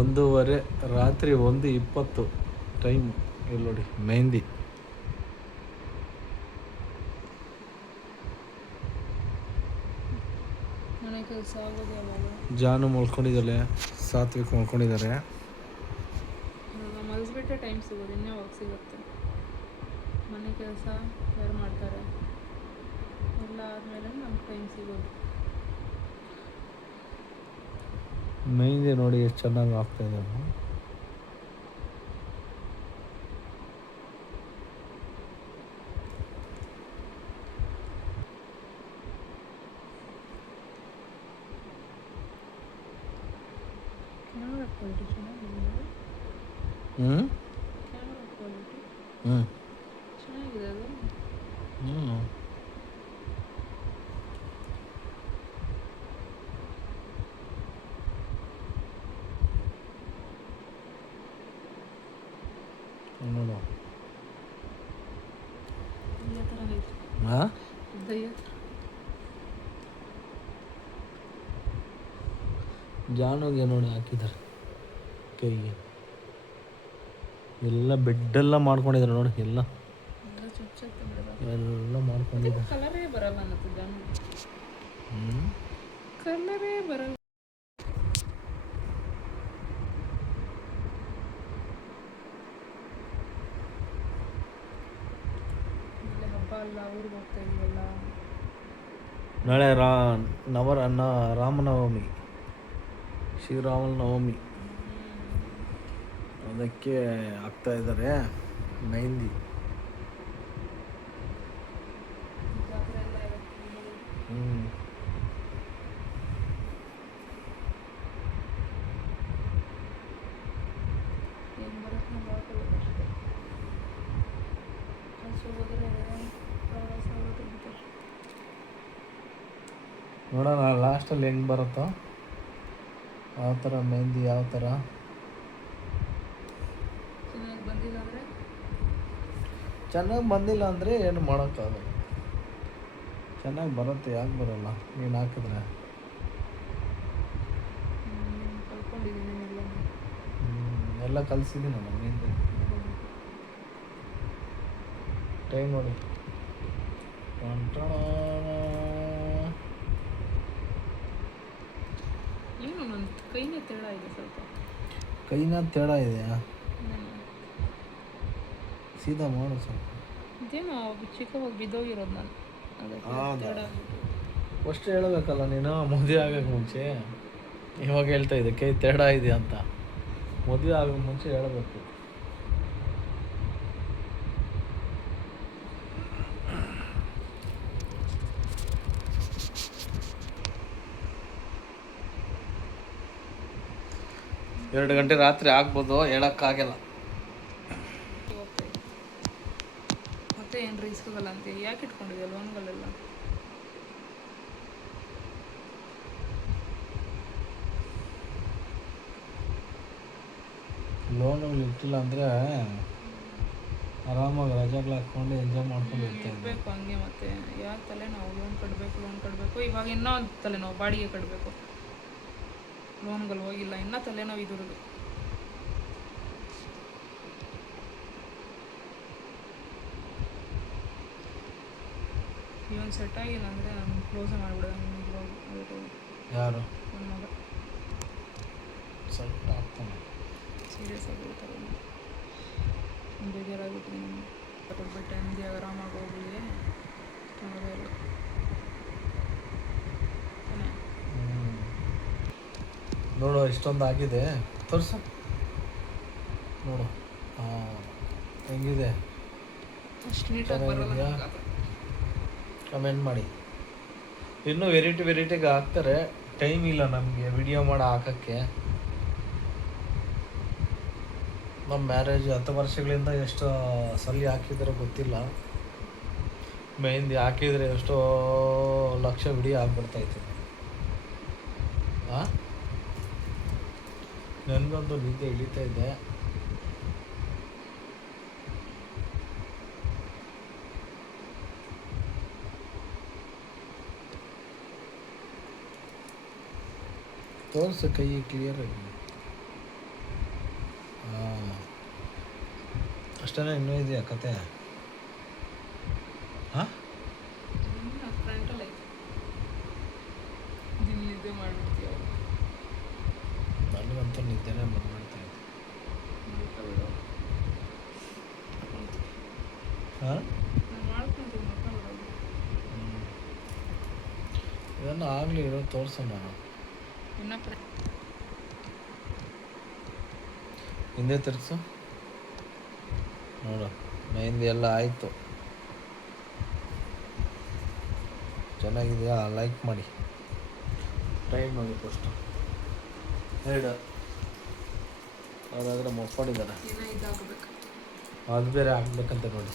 ಒಂದೂವರೆ ರಾತ್ರಿ 1:20 ಟೈಮ್. ಇಲ್ಲಿ ನೋಡಿ ಮೆಹಂದಿ. ಮನೆ ಕೆಲಸ ಆಗೋದು ಯಾವಾಗ? ಜಾನು ಮಲ್ಕೊಂಡಿದ್ದಾಳೆ, ಸಾತ್ವಿಕ್ ಮಲ್ಕೊಂಡಿದ್ದಾರೆ. ಮಲಗಿಸ್ಬಿಟ್ಟೆ ಟೈಮ್ ಸಿಗೋದು, ಇನ್ಯಾವಾಗ ಸಿಗುತ್ತೆ? ಮನೆ ಕೆಲಸ ಯಾರು ಮಾಡ್ತಾರೆ? ಎಲ್ಲ ಆದಮೇಲೆ ನಮ್ಗೆ ಟೈಮ್ ಸಿಗೋದು. ಮೆಹಂದಿ ನೋಡಿ ಎಷ್ಟು ಚೆನ್ನಾಗಿ ಆಗ್ತಾ ಇದೆ. ಕ್ಯಾಮ್ರಾ ಕ್ವಾಲಿಟಿ ಚೆನ್ನಾಗಿದೆ. ಕ್ಯಾಮ್ರಾ ಕ್ವಾಲಿಟಿ ಚೆನ್ನಾಗಿದೆ ಅದು. ನೋಡು ದಯ್ಯ ಥರ ಐತೆ. ಹಾಂ, ದಯ್ಯ ಥರ. ಜಾನುಗೆ ನೋಡಿ ಹಾಕಿದ್ದಾರೆ ಕೈಗೆ. ಎಲ್ಲ ಬೆಡ್ಡೆಲ್ಲ ಮಾಡ್ಕೊಂಡಿದ್ದಾರೆ ನೋಡಿ, ಎಲ್ಲ ಎಲ್ಲ ಚುಚ್ಚತ್ತೆ ಬಿಡೋದು. ಎಲ್ಲ ಮಾಡ್ಕೊಂಡಿದ್ದಾರೆ. ಕಲರೇ ಬರಲ್ಲ ಅನ್ನತ್ತೆ ಜಾನು. ಕಲರೇ ಬರಲ್ಲ. ಆಮೇಲೆ ಹಬ್ಬ ಅಲ್ಲ, ಊರಿಗೆ ಹೋಗ್ತಾ ಇದೀವಲ್ಲ. ನಾಳೆ ರಾಮನವಮಿ, ಶ್ರೀರಾಮನ ನವಮಿ. ಅದಕ್ಕೆ ಹಾಕ್ತಾ ಇದ್ದಾರೆ ಮೆಹಂದಿ. ಜಾತ್ರೆ ಎಲ್ಲ ಇರುತ್ತೆ. ಏನು ಬರುತ್ತೆ ನೋಡ್ಕೊಳ್ಳೋದು ಅಷ್ಟೇ. ಕಾಸು ಹೋದರೆ ಪ್ರವಾಸ ಹೋಗ್ಬಿಟ್ಟು ನೋಡೋಣ ಲಾಸ್ಟಲ್ಲಿ ಹೆಂಗೆ ಬರುತ್ತೋ ಆ ಥರ ಮೆಹಂದಿ. ಯಾವ ಥರ ಚೆನ್ನಾಗಿ ಬಂದಿಲ್ಲ ಅಂದರೆ ಚೆನ್ನಾಗಿ ಬಂದಿಲ್ಲ ಅಂದರೆ ಏನು ಮಾಡೋಕ್ಕಾಗಲ್ಲ. ಚೆನ್ನಾಗಿ ಬರುತ್ತೆ, ಯಾಕೆ ಬರೋಲ್ಲ? ನೀನು ಹಾಕಿದ್ರೆ ಕಲ್ತ್ಕೊಂಡಿದ್ದೀನಿ ಎಲ್ಲ ಕಲಿಸಿದ್ದೀನಿ ನಾನು ಮೆಹಂದಿ. ಟೈಮ್ ನೋಡಿ. ಏನು ನನ್ನ ಕೈನೇ ತೇಡ ಇದೆ ಸ್ವಲ್ಪ. ಕೈನ ತೇಡ ಇದೆಯಾ? ಸೀದಾ ಮಾಡು ಸ್ವಲ್ಪ. ಇದೇನೋ ಚಿಕ್ಕವಾಗಿ ಬಿದ್ದೋಗಿರೋದು ನಾನು. ಅದಕ್ಕೆ ತೇಡ ಆಗ್ಬಿಟ್ಟು. ಫಸ್ಟ್ ಹೇಳಬೇಕಲ್ಲ ನೀನು, ಮದುವೆ ಆಗೋಕ್ಕೆ ಮುಂಚೆ. ಇವಾಗ ಹೇಳ್ತಾ ಇದ್ದೆ ಕೈ ತೇಡ ಇದೆ ಅಂತ. ಮದುವೆ ಆಗೋಕ್ಕೆ ಮುಂಚೆ ಹೇಳಬೇಕು. ಎರಡು ಗಂಟೆ ರಾತ್ರಿ ಆಗ್ಬೋದು, ಹೇಳೋಕ್ಕಾಗಲ್ಲ. ಮತ್ತೆ ಏನು ಇಸ್ಕೋಗಲ್ಲ ಅಂತ ಯಾಕೆ ಇಟ್ಕೊಂಡಿದ್ದೆ ಲೋನ್ಗಳೆಲ್ಲ? ಲೋನುಗಳು ಇಟ್ಟಿಲ್ಲ ಅಂದರೆ ಆರಾಮಾಗಿ ರಜೆಗಳು ಹಾಕ್ಕೊಂಡು ಎಂಜಾಯ್ ಮಾಡ್ಕೊಂಡು ಇರಬೇಕು ಹಂಗೆ. ಮತ್ತೆ ಯಾಕೆ ತಲೆನೋವು? ಲೋನ್ ಕಟ್ಟಬೇಕು. ಇವಾಗ ಇನ್ನೂ ಒಂದು ತಲೆನೋವು, ಬಾಡಿಗೆ ಕಟ್ಟಬೇಕು. ಲೋನ್ಗಳು ಹೋಗಿಲ್ಲ, ಇನ್ನೂ ತಲೆನೋವು ಇದ್ರದ್ದು. ಇವನು ಸೆಟ್ ಆಗಿಲ್ಲ ಅಂದರೆ ನಾನು ಕ್ಲೋಸೇ ಮಾಡಿಬಿಡೋದು ನಿಜವಾಗ್ಲೂ. ಯಾರು ನನ್ನ ಮಗ ಸೆಟ್ ಆಗ್ತಾನೆ? ಸೀರಿಯಸ್ ಆಗಿರ್ತಾರೆ. ಬೇಜಾರಾಗ್ಬಿಟ್ಟು ನೀನು ಕೊಟ್ಬಿಟ್ಟೆ, ನಿಮಗೆ ಆರಾಮಾಗಿ ಹೋಗಲಿ. ಚೆನ್ನಾಗಿಲ್ಲ ನೋಡು, ಇಷ್ಟೊಂದು ಆಗಿದೆ. ತೋರಿಸು ನೋಡು. ಹೆಂಗಿದೆ? ಅಷ್ಟು ನೀಟಾಗಿ ಬರಲ್ಲ. ಕಮೆಂಟ್ ಮಾಡಿ. ಇನ್ನೂ ವೆರೈಟಿಗೆ ಹಾಕ್ತಾರೆ. ಟೈಮ್ ಇಲ್ಲ ನಮಗೆ ವಿಡಿಯೋ ಮಾಡಿ ಹಾಕೋಕ್ಕೆ. ನಮ್ಮ ಮ್ಯಾರೇಜ್ 10 ವರ್ಷಗಳಿಂದ ಎಷ್ಟು ಸಲ ಹಾಕಿದ್ರೆ ಗೊತ್ತಿಲ್ಲ. ಮೆಹಂದಿ ಹಾಕಿದರೆ ಎಷ್ಟೋ ಲಕ್ಷ ವಿಡಿಯೋ ಆಗ್ಬಿಡ್ತೈತೆ. ನನಗಂತೂ ನಿದ್ದೆ ಹಿಡಿತಾ ಇದ್ದೆ. ತೋರಿಸು ಕೈ ಕ್ಲಿಯರಾಗಿ. ಅಷ್ಟೇ ಇನ್ನೂ ಇದೆಯಾ ಕತೆ ಹಾಂ ಫ್ರಂಟಲ್ಲಿ ಐತೆ ದಿನ ನಿದ್ದೆ ಮಾಡಿಬಿಡ್ತೀಯ ನನಗಂತೂ ನಿದ್ದೆನೇ ಬಂದ್ಬಿಡ್ತಾ ಇದೆ ಹಾಂ ನಾನು ಮಾಡ್ಕೊಂತೀನಿ ಮಕ್ಕಳು ಇದನ್ನು ಆಗಲಿ ಇರೋ ತೋರಿಸೋಣ ಇನ್ನ ಹಿಂದೆ ತಿರ್ಗಿಸು ನೋಡು ಮೆಹಂದಿ ಎಲ್ಲ ಆಯಿತು ಚೆನ್ನಾಗಿದೆಯಾ ಲೈಕ್ ಮಾಡಿ ಟ್ರೈ ಮಾಡಿ ಫಸ್ಟು ಎರಡು ಅದಾದರೆ ಮೊಪ್ಪಾಡಿದ್ದಾರೆ ಇನ್ನ ಇದಾಗಬೇಕು ಅದು ಬೇರೆ ಹಾಕ್ಬೇಕಂತ ನೋಡಿ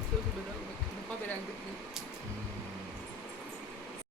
ಸ್ವಲ್ಪ ಬೇರೆ ಆಗಬೇಕು ದಪ್ಪ ಬೇರೆ ಆಗಬೇಕು